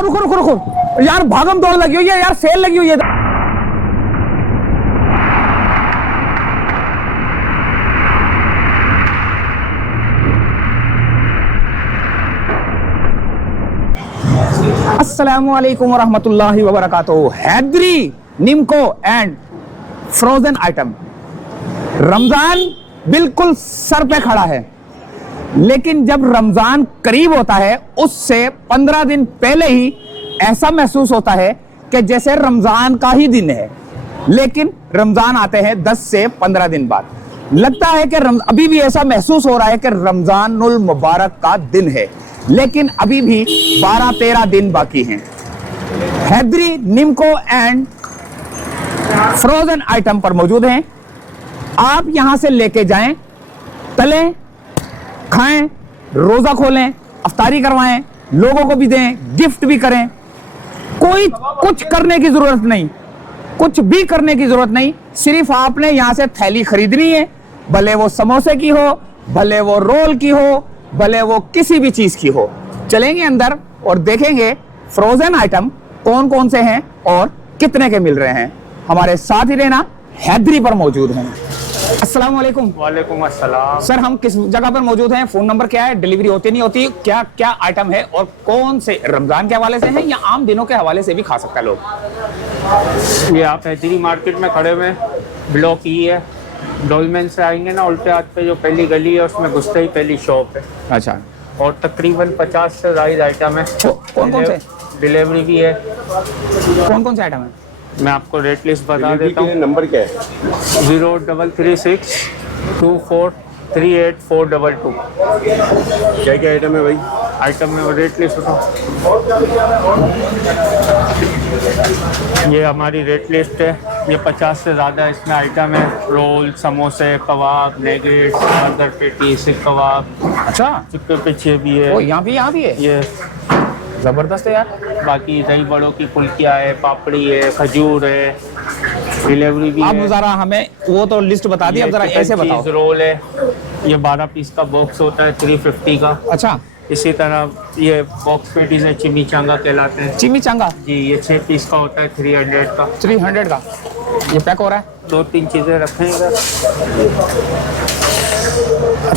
रुको रुको रुको रुको यार, भागम दौड़ लगी हुई है यार, सेल लगी हुई है। अस्सलामुअलैकुम वरहमतुल्लाहि वबरकातुहू। Haidari, nimko and frozen item. Ramzan बिल्कुल सर पे खड़ा है, लेकिन जब रमजान करीब होता है उससे 15 दिन पहले ही ऐसा महसूस होता है कि जैसे रमजान का ही दिन है, लेकिन रमजान आते हैं 10 से 15 दिन बाद। लगता है कि अभी भी ऐसा महसूस हो रहा है कि रमजानुल मुबारक का दिन है, लेकिन अभी भी 12-13 दिन बाकी हैं। Hydari, nimko and frozen item पर मौजूद हैं। आप यहां से लेके जाएं, तलें, खाएं, रोजा खोलें, अफ्तारी करवाएं, लोगों को भी दें, गिफ्ट भी करें। कोई कुछ करने की जरूरत नहीं, कुछ भी करने की जरूरत नहीं। सिर्फ आपने यहां से थैली खरीदनी है, भले वो समोसे की हो, भले वो रोल की हो, भले वो किसी भी चीज की हो। चलेंगे अंदर और देखेंगे फ्रोजन आइटम कौन कौन से हैं और कितने के मिल रहे हैं। हमारे साथ ही रहना, हैदरी पर मौजूद हैं। अस्सलाम वालेकुम। वालेकुम अस्सलाम। सर, हम किस जगह पर मौजूद हैं? फोन नंबर क्या है? डिलीवरी होती नहीं होती? क्या क्या आइटम है और कौन से रमजान के हवाले से हैं या आम दिनों के हवाले से भी खा सकता है लोग? ये आप हैदरी मार्केट में खड़े हुए, ब्लॉक ई है, डोलमेन से आएंगे ना, उल्टे हाथ पे जो पहली गली है उसमें घुसते ही पहली शॉप है। अच्छा, और तकरीबन 50 से ज़ायद आइटम है। कौन कौन से? डिलीवरी भी है। कौन कौन से आइटम है? मैं आपको रेट लिस्ट बता देता हूँ। नंबर क्या है? 0336 24 38422। क्या क्या आइटम है भाई? आइटम में रेट लिस्ट बताओ। ये हमारी रेट लिस्ट है, ये 50 से ज़्यादा इसमें आइटम है। रोल, समोसे, कबाब, नेगेट्स, बर्गर पेटी, सीख कबाब। अच्छा, चिक्के पीछे भी है। ओ यहाँ भी है। ये जबरदस्त है यार। बाकी दही बड़ों की फुल्कियाँ है, पापड़ी है, खजूर है, डिलीवरी भी आप है। जरा हमें वो तो लिस्ट बता दी, अब जरा ऐसे बताओ। रोल है, ये 12 पीस का बॉक्स होता है 350 का। अच्छा, इसी तरह ये बॉक्स पेटीज है, चिमीचांगा कहलाते हैं। चिमिचांगा जी, ये 6 पीस का होता है 300 का। 300 का ये पैक हो रहा है। 2-3 चीज़ें रखेंगे।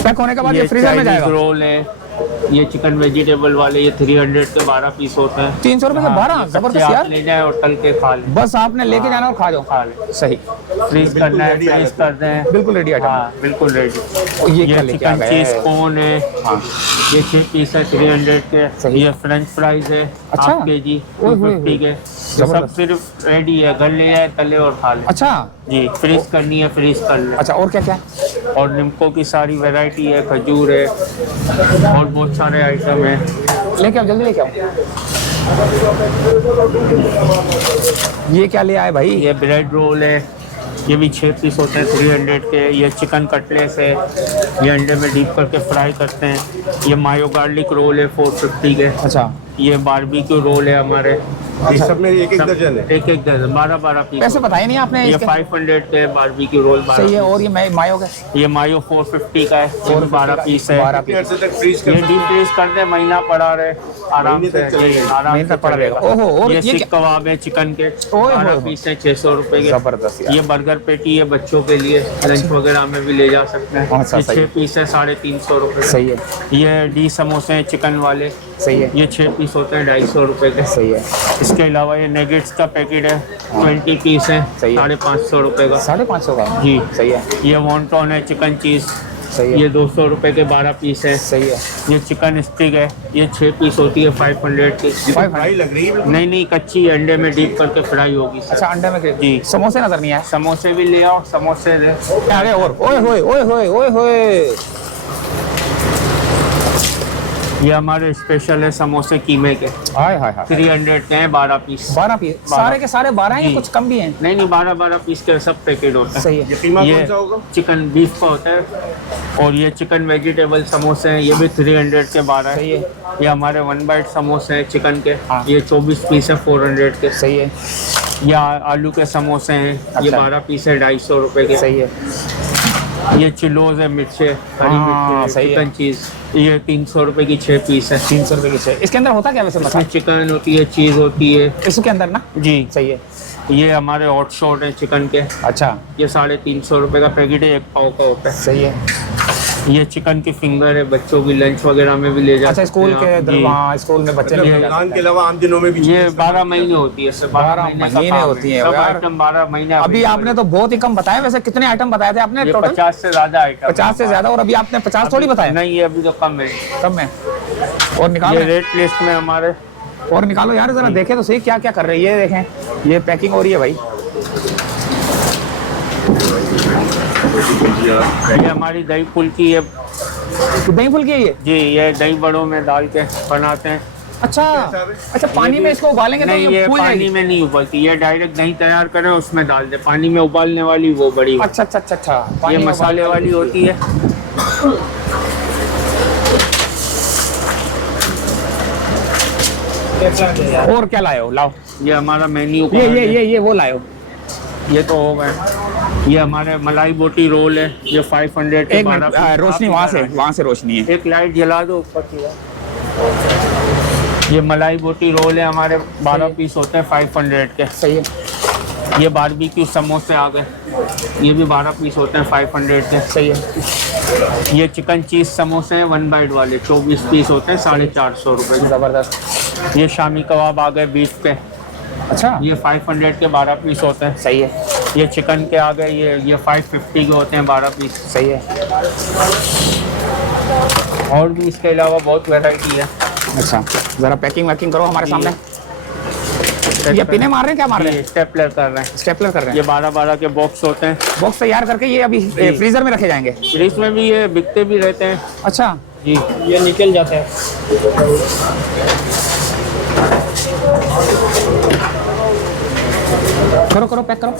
पैक होने के बाद ये फ्रीजर में चाइनीज जाएगा। रोल है, ये चिकन वेजिटेबल वाले, ये 300 के 12 पीस होते हैं। 300 रुपए के 12, जबरदस्त यार। ले जाए और तल के खा ले। बस आपने लेके जाना और खा जाओ। खा ले। सही, फ्रीज करना है, फ्रीज कर दें। बिल्कुल रेडी आइटम। हाँ, बिल्कुल रेडी। ये क्या ये लेके आ चिकन गए? चीज कोन है। हाँ, ये 6 पीस है 300 के। सही। ये फ्रेंच फ्राइज है, अच्छा। हाफ केजी 250 के। सब जबरदस्त। सिर्फ रेडी है, घर ले जाए, तले और खा ले। अच्छा जी, फ्रीज करनी है, फ्रीज कर ले। अच्छा, और क्या क्या? और निम्को की सारी वैरायटी है, खजूर है और बहुत सारे आइटम है। लेके आओ, जल्दी लेके आओ। ये क्या ले आए भाई? ये ब्रेड रोल है, ये भी 6 पीस होते हैं 300 के। ये चिकन कटलेस है, ये अंडे में डीप करके फ्राई करते हैं। ये मायो गार्लिक रोल है 450 के। अच्छा, ये बारबेक्यू रोल है हमारे। इस सब में एक दर्जन है। एक दर्जन, 12 पीस। पैसे बताए नहीं आपने ये इसके? 500 के बारबेक्यू रोल 12 सही है। और ये मायो का? ये मायो 450 का है, 12 पीस है। 12 कितने अरसे तक फ्रीज ये कर? डीप फ्रीज कर दे, महीना पड़ा रहे आराम महीने से। तक चलेगा। आराम महीने से तक पड़ा चलेगा। रहेगा। ओहो, और ये ये सीख कबाब है चिकन के, ओए 12 होए। पीस है 600 रुपए के। जबरदस्त यार। ये बर्गर पेटी है बच्चों के लिए, लंच वगैरह में भी ले जा सकते हैं। अच्छा, ये सही। 6 पीस है 350 रुपए। सही है, ये डी समोसे हैं चिकन वाले, सही है, ये 6 पीस होते हैं 250 रुपए के। सही है। इसके अलावा ये नेगेट्स का पैकेट है, 20 पीस है, सही है। 550 रुपए का। 550 का? जी, सही है, ये वॉन्टॉन है चिकन चीज़, सही है, ये 200 रुपए के 12 पीस है। सही है। ये चिकन स्टिक है, ये 6 पीस होती है 500 की। फ्राई लग रही है बिल्कुल। नहीं, कच्ची अंडे में डीप करके फ्राई होगी सर। अच्छा, अंडे में जी। समोसे नजर नहीं आए? समोसे भी ले आओ, समोसे दे। अरे और ओए होए ओए होए ओए होए। ये हमारे स्पेशल है समोसे कीमे के, हाय हाय हाय। 300 के हैं 12 पीस। 12 पीस? सारे के सारे 12 हैं या जी। कुछ कम भी हैं? नहीं, 12 पीस के सब पैकेट होता है। सही है। ये कीमा ये कौन सा होगा? चिकन बीफ का होता है। और ये चिकन वेजिटेबल समोसे हैं, ये भी 300 के 12 सही है। है, ये हमारे 1 बाइट समोसे हैं चिकन के, हाँ। ये 24 पीस है 400 के। सही है, या आलू के समोसे हैं, ये अच्छा। 12 पीस है 250 रुपए के। सही है। ये चिलोज है, मिर्चे, हरी हाँ, मिर्ची, सही है। Chicken cheese. ये 300 रुपए की 6 पीस है। 300 रुपए की छः। इसके अंदर होता क्या वैसे इसमें मसाला? चिकन होती है, चीज होती है। इसके अंदर ना? जी। सही है। ये हमारे हॉट शॉट है चिकन के। अच्छा, ये 350 रुपए का पैकेट है, 1 पाव का होता है। सही है। ये चिकन की फिंगर है, बच्चों की लंच वगैरह में भी ले जा अच्छा, सकते स्कूल हैं के आप। जी। वहाँ स्कूल में बच्चे मतलब नहीं जा रमजान सकते के अलावा आम दिनों में भी ये 12 महीने होती है सर, 12 महीने का महीने काम होती है सब यार। आइटम 12 महीने अभी आपने तो बहुत ही कम बताया। वैसे कितने आइटम बताए थे आपने ये टोटल? 50 से ज्यादा आइटम। 50 से ज्यादा। और अभी आपने 50 थोड़ी बताया। नहीं, ये अभी तो कम है। कम है। और निकालो, ये रेट लिस्ट में हमारे और निकालो यार, जरा देखें तो सही क्या क्या कर रही है। ये देखें, ये पैकिंग हो रही है भाई। ये हमारी दही फुल्की है दही फुल्की है ये? जी। ये दही बड़ों में डाल के बनाते हैं। अच्छा अच्छा, पानी में इसको उबालेंगे तो नहीं, ये फूल पानी जाएगी? में नहीं उबलती, ये डायरेक्ट दही तैयार करें उसमें डाल दे। पानी में उबालने वाली वो बड़ी, अच्छा अच्छा अच्छा अच्छा, ये पानी में मसाले वाली होती है। और क्या लाए हो? लाओ। ये हमारा मेन्यू ये वो लाए हो। ये तो हो गए। ये हमारे मलाई बोटी रोल है, ये 500 के एक 12 मिनट, पीस। रोशनी आप वहाँ से रोशनी है। एक लाइट जला दो ऊपर की। ये मलाई बोटी रोल है, हमारे 12 पीस होते हैं 500 के। सही है। ये बारबेक्यू समोसे आ गए, ये भी 12 पीस होते हैं 500 के। सही है। ये चिकन चीज समोसे हैं 1 बाइट वाले, 24 पीस होते हैं 450 रुपए के। जबरदस्त। ये शामी कबाब आ गए बीफ के, अच्छा, ये 500 के 12 पीस होते हैं। सही है। ये चिकन के आ गए, ये 550 के होते हैं 12 पीस। सही है। और भी इसके अलावा बहुत वैरायटी है। अच्छा, जरा पैकिंग वैकिंग करो हमारे सामने। ये पिने मार रहे हैं, क्या मार रहे हैं? स्टेपलर कर रहे हैं। स्टेपलर कर रहे ये हैं। 12-12 के बॉक्स होते हैं। बॉक्स तैयार करके ये अभी फ्रीजर में रखे जाएंगे। फ्रिज में भी ये बिकते भी रहते हैं। अच्छा, जी, ये निकल जाते हैं। करो करो, पैक करो।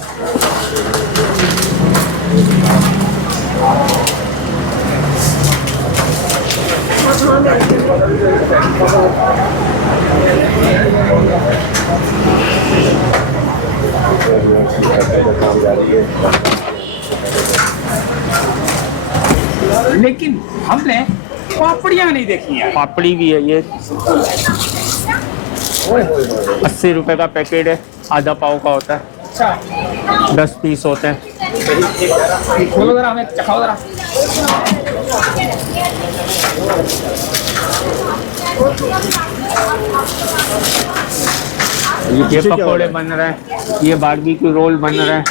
लेकिन हमने पापड़ियाँ नहीं देखी हैं। पापड़ी भी है, ये 80 रुपए का पैकेट है, आधा पाव का होता है, अच्छा, 10 पीस होते हैं। खोलो जरा, हमें चखाओ जरा। ये पकोड़े बन रहे हैं, ये बारबेक्यू रोल बन रहे हैं।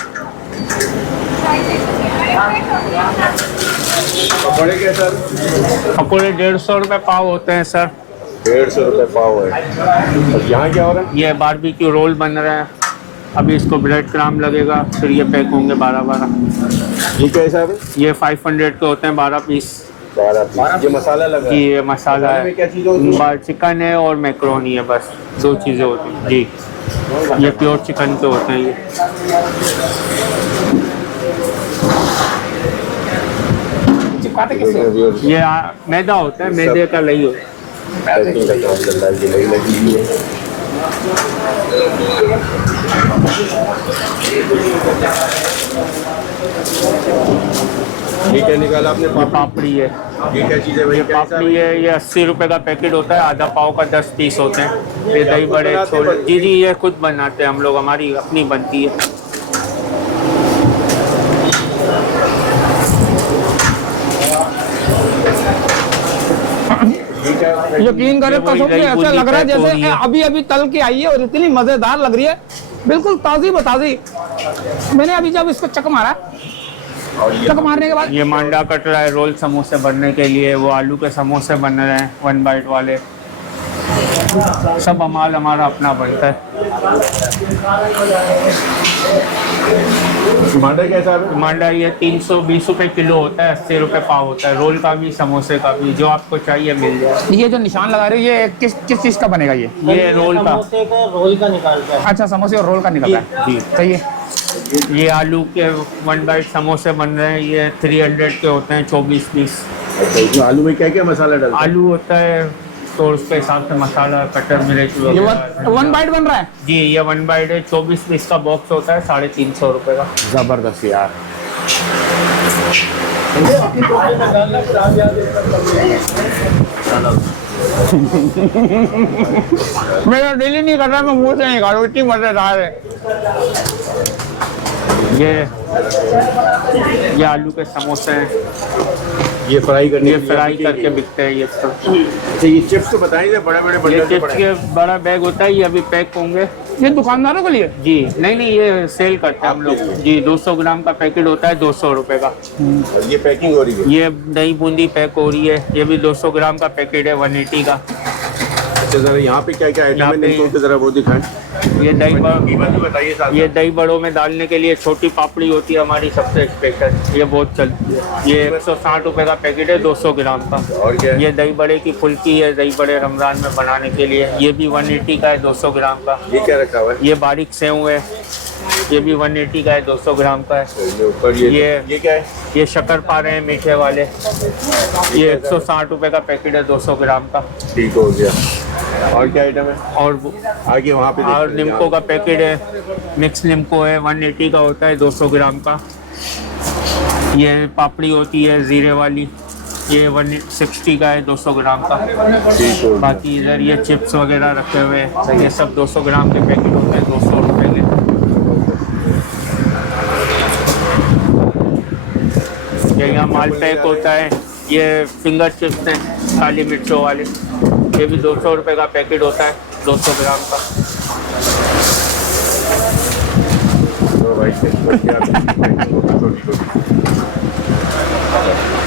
बड़े के सर पकोड़े 150 रुपए पाव होते हैं सर। 150 रुपए पाव है। और यहाँ क्या हो रहा है? ये बारबेक्यू रोल बन रहे हैं, अभी इसको ब्रेड क्राम लगेगा, फिर ये पैक होंगे 12-12। ये क्या हिसाब है? ये 500 के होते हैं 12 पीस। 12 पीस। ये मसाला लगा है। ये मसाला मसाले में है, क्या चीज़ होती है? चिकन है और मैक्रोनी है, बस 2 चीज़ें होती हैं जी। ये प्योर चिकन के होते हैं ये। चिपकाते किससे? ये मैदा होता है, मैदे का लई होता है। पैकिंग का काम चल रहा है, ये लगी लगी हुई है। ये क्या निकाला आपने? ये पापड़ी है, ये क्या चीज़ है भाई? ये क्या हिसाब पापड़ी है, ये 80 रुपए का पैकेट होता है, आधा पाव का 10 पीस होते हैं। ये दही बड़े बनाते छोले, हैं? जी जी, ये खुद बनाते हैं हम लोग, हमारी अपनी बनती है। ये क्या है? यकीन करें, ये वही कसम से दही ऐसा बूंदी लग रहा है पैक हो जैसे रही है। अभी अभी तल के आई है और इतनी मजेदार लग रही है, बिल्कुल ताजी बताजी। मैंने अभी जब इसको चक मारा, चक मारने के बाद ये मांडा कट रहा है रोल समोसे बनने के लिए, वो आलू के समोसे बन रहे हैं 1 बाइट वाले। सब माल हमारा अपना बनता है। टमाटर क्या हिसाब है? मांडा ये 320 रुपए किलो होता है, 80 रुपए पाव होता है, रोल का भी समोसे का भी, जो आपको चाहिए मिल जाए। ये जो निशान लगा रहे हो, ये किस किस चीज का बनेगा? ये रोल का। समोसे का रोल का निकालता है। अच्छा, समोसे और रोल का निकल रहा है। जी। सही है। ये आलू के 1 बाइट समोसे बन रहे हैं, ये 300 के होते हैं, 24 पीस। इसमें आलू में क्या क्या मसाला डालते हैं? आलू होता है तो उसके हिसाब से मसाला, कटर मिर्च ये वगैरह। 1 बाइट बन रहा है। जी, ये 1 बाइट है, 24 पीस का बॉक्स होता है, 350 रुपए का। जबरदस्त यार। मेरा दिल ही नहीं कर रहा, मैं मुंह से निकालूं, इतनी मजेदार है। ये आलू के समोसे हैं, ये फ्राई करने ये फ्राई करके बिकते हैं ये सब। अच्छा, ये चिप्स तो बताइए, बड़े बड़े ये बंडल चिप्स के बड़ा बैग होता है, ये अभी पैक होंगे। ये दुकानदारों के लिए? जी नहीं, ये सेल करते हैं हम लोग जी। 200 ग्राम का पैकेट होता है 200 रुपए का। ये पैकिंग हो रही है। ये दही बूंदी पैक हो रही है, ये भी 200 ग्राम का पैकेट है 180 का। अच्छा, जरा यहाँ पे क्या क्या आइटम है, निम्को के जरा वो दिखाएं। ये दही कीमत भी बताइए साथ। ये दही बड़ों में डालने के लिए छोटी पापड़ी होती है हमारी सबसे स्पेशल, ये बहुत चलती है। ये 160 रुपए का पैकेट है 200 ग्राम का। और क्या है? ये दही बड़े की फुल्की है, दही बड़े रमजान में बनाने के लिए, ये भी 180 का है 200 ग्राम का। ये क्या रखा हुआ है? ये बारीक सेव है, ये भी 180 का है 200 ग्राम का है। ये ऊपर ये क्या है? ये शक्कर पारे हैं मीठे वाले, ये 160 रुपए का पैकेट है 200 ग्राम का। ठीक हो गया। और क्या आइटम है? और आगे वहाँ पे और देखते हैं। निम्को का पैकेट है, मिक्स निम्को है 180 का होता है 200 ग्राम का। ये पापड़ी होती है जीरे वाली, ये 160 का है 200 ग्राम का। ठीक हो गया। बाकी इधर ये चिप्स वगैरह रखे हुए हैं, ये सब 200 ग्राम के पैकेट होते हैं 200 रुपए के। ये यहाँ माल पैक होता है, ये फिंगर चिप्स हैं काली मिर्चों वाले, ये भी 200 रुपए का पैकेट होता है 200 ग्राम का। तो भाई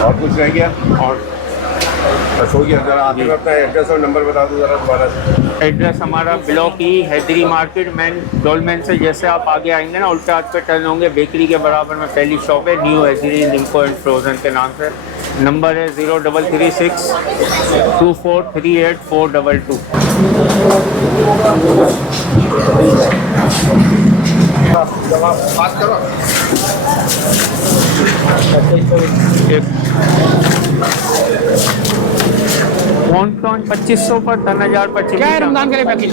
और कुछ रह गया? और बस हो गया। जरा आगे अपना एड्रेस और नंबर बता दो जरा दोबारा से। एड्रेस हमारा block E Haidari market main Dolmen से जैसे आप आगे आएंगे ना, उल्टे हाथ पे टर्न होंगे, बेकरी के बराबर में पहली शॉप है, new Hydari nimko and frozen के नाम से। नंबर है 0336 2438 422। वॉन्टॉन 2500 पर 10,000 पर क्या है रमजान के लिए पैकेज?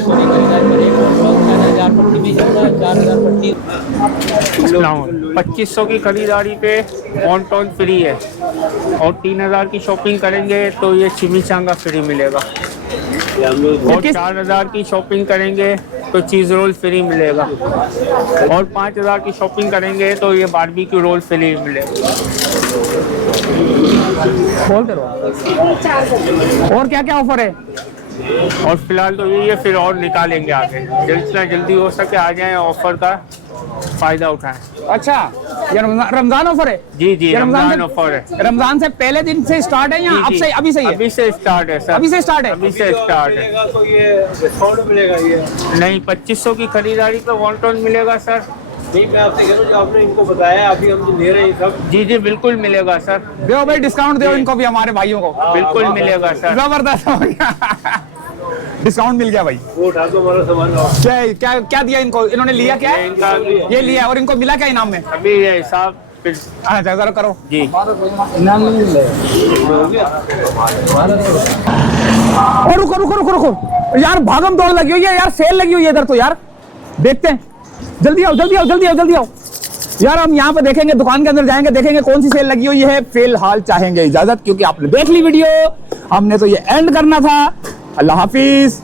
2500 की खरीदारी पे वॉन्टॉन फ्री है, और 3000 की शॉपिंग करेंगे तो ये चिमिचांगा फ्री मिलेगा, और 4000 की शॉपिंग करेंगे तो चीज़ रोल फ्री मिलेगा, और 5000 की शॉपिंग करेंगे तो ये बारबेक्यू रोल फ्री मिलेगा। बोलते रहो। और क्या क्या ऑफर है? और फिलहाल तो यही है, फिर और निकालेंगे आगे, जितना जल्दी हो सके आ जाए, ऑफर का फायदा उठाएं। अच्छा, ये रमजान ऑफर है? जी जी, ये रमजान ऑफर है। रमजान से पहले दिन से स्टार्ट है या अब से? अभी से ही है? अभी से स्टार्ट है सर, अभी से स्टार्ट है? अभी से स्टार्ट है। तो ये डिस्काउंट मिलेगा ये? नहीं, 2500 की खरीदारी पे वॉन्टॉन मिलेगा सर। नहीं, मैं आपसे कह रहा हूँ जो आपने इनको बताया, अभी हम जो ले रहे हैं सब। जी जी बिल्कुल मिलेगा सर, दो भाई डिस्काउंट दो इनको भी, हमारे भाइयों को। बिल्कुल मिलेगा सर। जबरदस्त हो गया। डिस्काउंट मिल गया भाई। वो उठा दो हमारा सामान। क्या क्या क्या दिया इनको? इन्होंने लिया क्या है? ये लिया, और इनको मिला क्या इनाम में? अभी ये हिसाब फिर अच्छा जरा करो जी। इनाम नहीं मिल रहा। और रुको रुको रुको रुको यार, भागम दौड़ लगी हुई है यार, सेल लगी हुई है इधर तो यार, देखते हैं। जल्दी आओ जल्दी आओ जल्दी आओ जल्दी आओ यार, हम यहाँ पे देखेंगे, दुकान के अंदर जाएंगे, देखेंगे कौन सी सेल लगी हुई है। फिलहाल चाहेंगे इजाजत, क्योंकि आपने देख ली वीडियो, हमने तो ये एंड करना था। अल्लाह हाफिज।